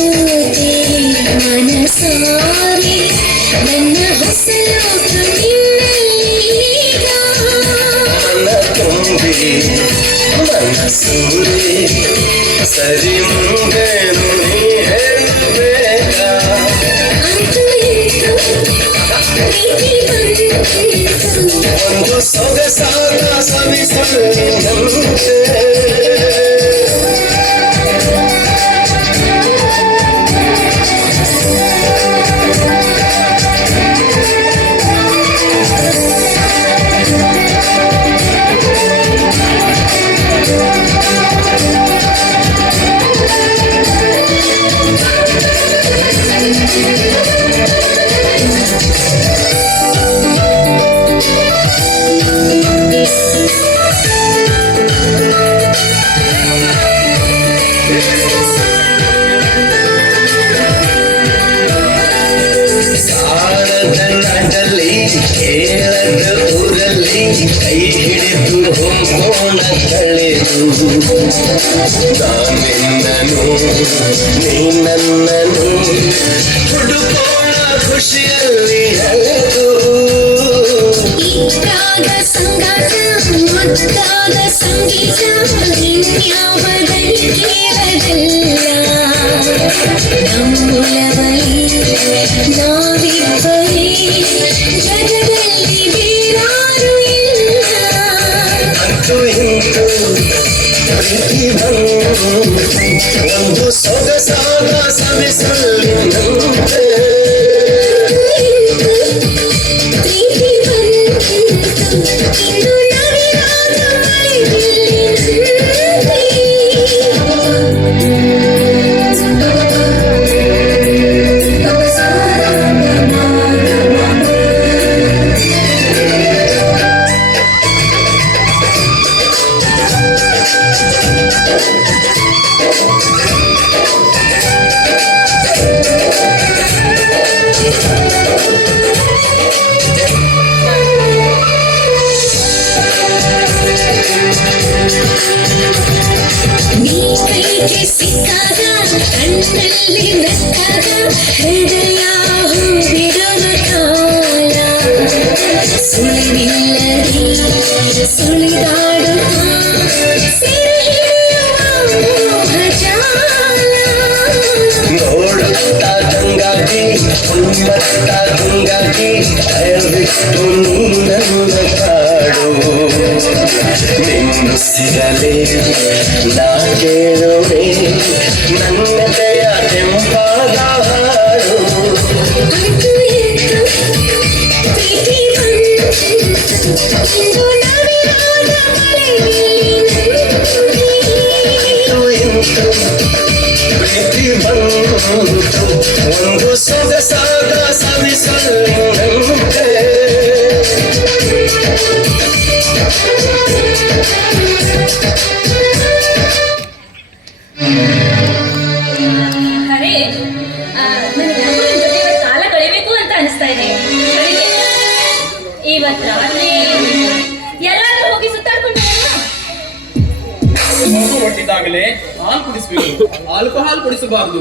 ಸೋತೆ ಮನಸಾರೆ ನನ್ನ ಹೊಸ ಲೋಕ ನಿನ್ನಲ್ಲೀಗ ಮನ ತುಂಬಿ ಮನಸೂರೆ ಸರಿ ಮುಂದೇನು ನೀ ಹೇಳಬೇಕ ಅಂತೂ ಇಂತೂ ಪ್ರೀತಿ ಬಂತು ಒಂದು ಸೊಗಸಾದ ಸವಿಸಲಿನಂತೆ ಕೇಳದ ಊರಲ್ಲಿ ಕೈ ಹಿಡಿದು ಹೋಗೋಣ ಕಳೆದು ನಾನಿನ್ನನು ನೀ ನನ್ನನು ಹುಡುಕೋಣ ಖುಷಿಯಲ್ಲಿ ಅಲೆದು ಇದ್ದಾಗ ಸಂಗಾತ ಮುದ್ದಾದ ಸಂಗೀತ ಇನ್ಯಾವದಲ್ಲಿ ಕೇಳದಲ್ಲ ನಮ್ಮುಲವಲಿ ನಾವಿಬ್ಬರೇ ಜಗದಲ್ಲಿ ಬೇರಾರು ಇಲ್ಲ ಅಂತೂ ಇಂತೂ ಪ್ರೀತಿ ಬಂತು ಒಂದು ಸೊಗಸಾದ ಸವಿಸಲಿನಂತೆ ಪ್ರೀತಿ ಬಂತು ಇಂದು ನವಿರಾದ ನೀ ಕೈಗೆ ಸಿಕ್ಕಾಗ ಕಣ್ಣಲ್ಲಿ ನಕ್ಕಾಗ ಹೃದಯ ಹೂಬಿಡುವ ಕಾಲ ಸುಳಿವಿಲ್ಲದೆ ಸುಳಿದಾಡುತ್ತಾ ಸೆರೆ ಹಿಡಿಯುವ ಮೋಹಜಾಲ ನೋಡುತ್ತ ಗಂಗಾಗಿ ಉನ್ನತ್ತ ಗಂಗಾಗಿ ದಯವಿಟ್ಟು ನೀ ನನ್ನ ಕಾಡು ನಿನ್ನು ಸಿಗಲೇ ನಾ ಕೇಳುವೆ ನನ್ನದೆಯ ಕೆಂಪಾದ ಹಾಡು ಅಂತೂ ಇಂತೂ ಪ್ರೀತಿ ಬಂತು ಇಂದು ನವಿರಾದ ಅಂತೂ ಇಂತೂ ಪ್ರೀತಿ ಬಂತು ಒಂದು ಸೊಗಸಾದ ಸವಿಸಲಿನಂತೆ ಅರೆ ನನಗೆ ನಿಮ್ ಜೊತೆ ಇವತ್ತು ಕಾಲ ಕಳಿಬೇಕು ಅಂತ ಅನಿಸ್ತಾ ಇದೆ. ಇವತ್ತು ರಾತ್ರಿ ಎಲ್ಲಾದ್ರೂ ಹೋಗಿ ಸುತ್ತಾಡ್ಕೊಂಡು ಮಗು ಹುಟ್ಟಿದಾಗಲೇ ಹಾಲು ಕುಡಿಸಬೇಕು, ಆಲ್ಕೋಹಾಲ್ ಕುಡಿಸಬಾರದು.